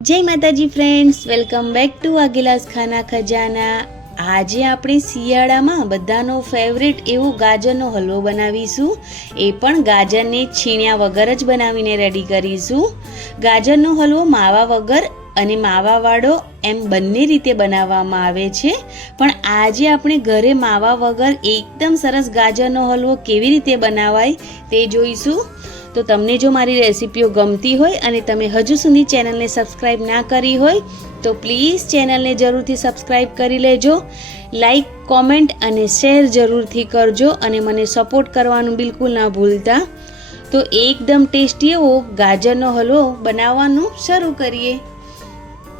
જય માતાજી friends, welcome back to Vaghela's ખાના ખજાના. આજે આપણે શિયાળામાં બધાનો ફેવરેટ એવો ગાજરનો હલવો બનાવીશું. એ પણ ગાજરને છીણ્યા વગર જ બનાવીને રેડી કરીશું. ગાજરનો હલવો માવા વગર અને માવાવાળો એમ બંને રીતે બનાવવામાં આવે છે, પણ આજે આપણે ઘરે માવા વગર એકદમ સરસ ગાજરનો હલવો કેવી રીતે બનાવાય તે જોઈશું. તો તમને જો મારી રેસિપીઓ ગમતી હોય અને તમે હજુ સુધી ચેનલને સબસ્ક્રાઈબ ના કરી હોય તો પ્લીઝ ચેનલને જરૂરથી સબસ્ક્રાઈબ કરી લેજો. લાઈક, કોમેન્ટ અને શેર જરૂરથી કરજો અને મને સપોર્ટ કરવાનું બિલકુલ ના ભૂલતા. તો એકદમ ટેસ્ટી એવો ગાજરનો હલવો બનાવવાનું શરૂ કરીએ.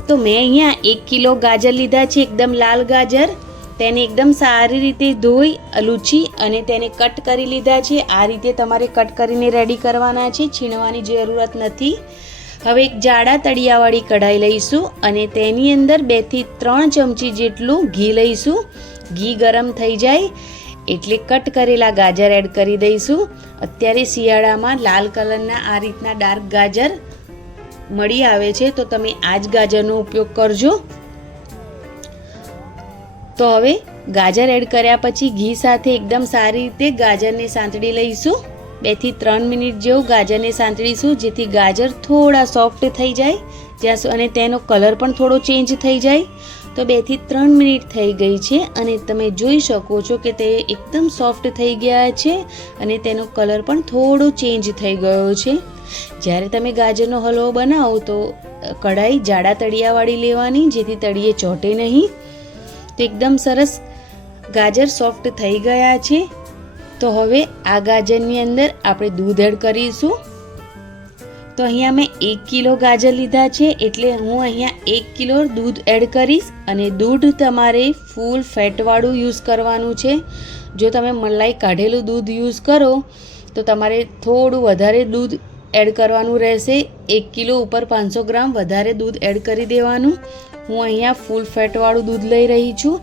તો મેં અહીંયા 1 કિલો ગાજર લીધા છે, એકદમ લાલ ગાજર. તેને એકદમ સારી રીતે ધોઈ લૂછી અને તેને કટ કરી લીધા છે. આ રીતે તમારે કટ કરીને રેડી કરવાના છે, છીણવાની જરૂરત નથી. હવે એક જાડા તળિયાવાળી કઢાઈ લઈશું અને તેની અંદર 2 થી 3 ચમચી જેટલું ઘી લઈશું. ઘી ગરમ થઈ જાય એટલે કટ કરેલા ગાજર એડ કરી દઈશું. અત્યારે શિયાળામાં લાલ કલરના આ રીતના ડાર્ક ગાજર મળી આવે છે, તો તમે આ જ ગાજરનો ઉપયોગ કરજો. તો હવે ગાજર એડ કર્યા પછી ઘી સાથે એકદમ સારી રીતે ગાજરને સાંતળી લઈશું. 2 થી 3 મિનિટ જેવું ગાજરને સાંતળીશું, જેથી ગાજર થોડા સોફ્ટ થઈ જાય અને તેનો કલર પણ થોડો ચેન્જ થઈ જાય. તો 2 થી 3 મિનિટ થઈ ગઈ છે અને તમે જોઈ શકો છો કે તે એકદમ સોફ્ટ થઈ ગયા છે અને તેનો કલર પણ થોડો ચેન્જ થઈ ગયો છે. જ્યારે તમે ગાજરનો હલવો બનાવો તો કઢાઈ જાડા તળિયાવાળી લેવાની, જેથી તળિયે ચોંટે નહીં. તો એકદમ સરસ ગાજર સોફ્ટ થઈ ગયા છે. તો હવે આ ગાજરની અંદર આપણે દૂધ એડ કરીશું. તો અહીંયા મેં 1 કિલો ગાજર લીધા છે, એટલે હું અહીંયા 1 કિલો દૂધ એડ કરીશ અને દૂધ તમારે ફૂલ ફેટવાળું યુઝ કરવાનું છે. જો તમે મલાઈ કાઢેલું દૂધ યુઝ કરો તો તમારે થોડું વધારે દૂધ એડ કરવાનું રહેશે. 1 કિલો ઉપર 500 ગ્રામ વધારે દૂધ એડ કરી દેવાનું. હું અહીંયા ફૂલ ફેટવાળું દૂધ લઈ રહી છું,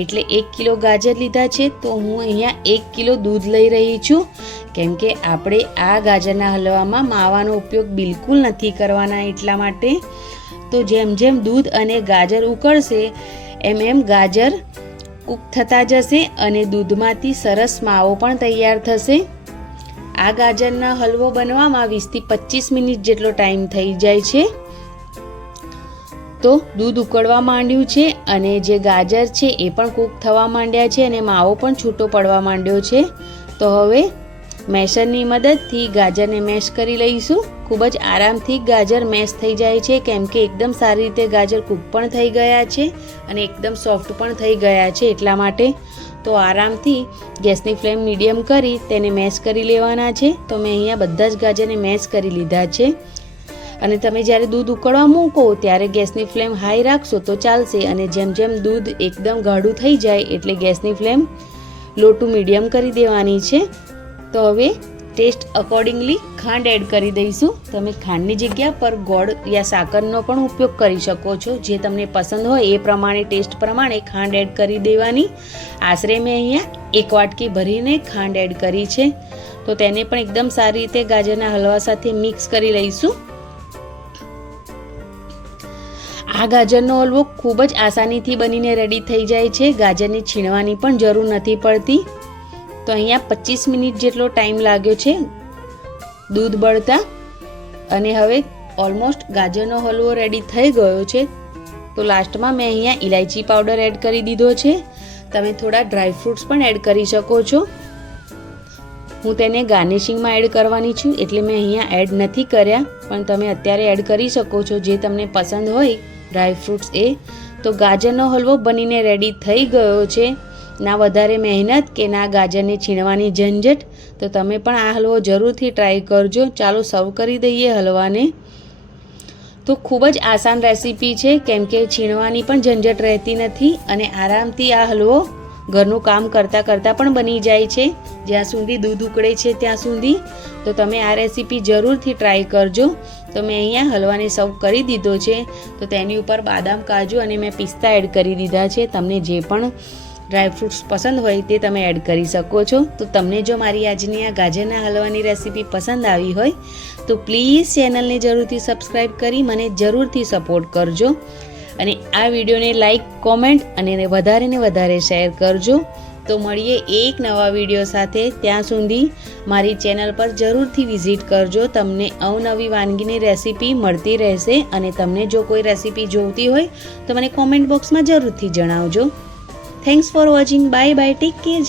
એટલે 1 કિલો ગાજર લીધા છે તો હું અહીંયા 1 કિલો દૂધ લઈ રહી છું, કેમ કે આપણે આ ગાજરના હલવામાં માવાનો ઉપયોગ બિલકુલ નથી કરવાના, એટલા માટે. તો જેમ જેમ દૂધ અને ગાજર ઉકળશે એમ એમ ગાજર કૂક થતા જશે અને દૂધમાંથી સરસ માવો પણ તૈયાર થશે. આ ગાજરના હલવો બનવામાં 20 થી 25 મિનિટ જેટલો ટાઈમ થઈ જાય છે. તો દૂધ ઉકળવા માંડ્યું છે અને જે ગાજર છે એ પણ કૂક થવા માંડ્યા છે અને માવો પણ છૂટો પડવા માંડ્યો છે. તો હવે મેશરની મદદથી ગાજરને મેશ કરી લઈશું. ખૂબ જ આરામથી ગાજર મેશ થઈ જાય છે, કેમ કે એકદમ સારી રીતે ગાજર કૂક પણ થઈ ગયા છે અને એકદમ સોફ્ટ પણ થઈ ગયા છે, એટલા માટે. તો આરામથી ગેસની ફ્લેમ મીડિયમ કરી તેને મેશ કરી લેવાના છે. તો મેં અહીંયા બધા જ ગાજરને મેશ કરી લીધા છે. અને તમે જ્યારે દૂધ ઉકળવા મૂકો ત્યારે ગેસની ફ્લેમ હાઈ રાખશો તો ચાલશે, અને જેમ જેમ દૂધ એકદમ ગાઢું થઈ જાય એટલે ગેસની ફ્લેમ લો ટુ મીડિયમ કરી દેવાની છે. તો હવે ટેસ્ટ અકોર્ડિંગલી ખાંડ એડ કરી દઈશું. તમે ખાંડની જગ્યા પર ગોળ યા સાકરનો પણ ઉપયોગ કરી શકો છો, જે તમને પસંદ હોય એ પ્રમાણે ટેસ્ટ પ્રમાણે ખાંડ એડ કરી દેવાની. આશરે મેં અહીંયા 1 વાટકી ભરીને ખાંડ એડ કરી છે. તો તેને પણ એકદમ સારી રીતે ગાજરના હલવા સાથે મિક્સ કરી લઈશું. આ ગાજરનો હલવો ખૂબ જ આસાનીથી બનીને રેડી થઈ જાય છે. ગાજરને છીણવાની પણ જરૂર નથી પડતી. તો અહીંયા 25 મિનિટ જેટલો ટાઈમ લાગ્યો છે દૂધ બળતા, અને હવે ઓલમોસ્ટ ગાજરનો હલવો રેડી થઈ ગયો છે. તો લાસ્ટમાં મેં અહીંયા ઇલાયચી પાવડર એડ કરી દીધો છે. તમે થોડા ડ્રાય ફ્રૂટ્સ પણ એડ કરી શકો છો. હું તેને ગાર્નિશિંગમાં એડ કરવાની છું, એટલે મેં અહીંયા એડ નથી કર્યા, પણ તમે અત્યારે એડ કરી શકો છો જે તમને પસંદ હોય ડ્રાય ફ્રૂટ્સ એ. તો ગાજરનો હલવો બનીને રેડી થઈ ગયો છે. ના વધારે મહેનત કે ના ગાજરને છીણવાની ઝંઝટ. તો તમે પણ આ હલવો જરૂરથી ટ્રાય કરજો. ચાલો સર્વ કરી દઈએ હલવાને. તો ખૂબ જ આસાન રેસીપી છે, કેમ કે છીણવાની પણ ઝંઝટ રહેતી નથી અને આરામથી આ હલવો ઘરનું કામ કરતાં કરતાં પણ બની જાય છે, જ્યાં સુધી દૂધ ઉકળે છે ત્યાં સુધી. તો તમે આ રેસીપી જરૂરથી ટ્રાય કરજો. તો મેં અહીંયા હલવાને સર્વ કરી દીધો છે. તો તેની ઉપર બાદામ, કાજુ અને મેં પિસ્તા એડ કરી દીધા છે. તમને જે પણ ડ્રાયફ્રૂટ્સ પસંદ હોય તે તમે એડ કરી શકો છો. તો તમને જો મારી આજની આ ગાજરના હલવાની રેસીપી પસંદ આવી હોય તો પ્લીઝ ચેનલને જરૂરથી સબસ્ક્રાઈબ કરી મને જરૂરથી સપોર્ટ કરજો અને આ વિડીયોને લાઈક, કોમેન્ટ અને વધારે ને વધારે શેર કરજો. તો મળીએ એક નવા વિડીયો સાથે. ત્યાં સુધી મારી ચેનલ પર જરૂરથી વિઝિટ કરજો. તમને અવનવી વાનગીની રેસીપી મળતી રહેશે અને તમને જો કોઈ રેસીપી જોઈતી હોય તો મને કોમેન્ટ બોક્સમાં જરૂરથી જણાવજો. Thanks for watching. Bye bye. Take care.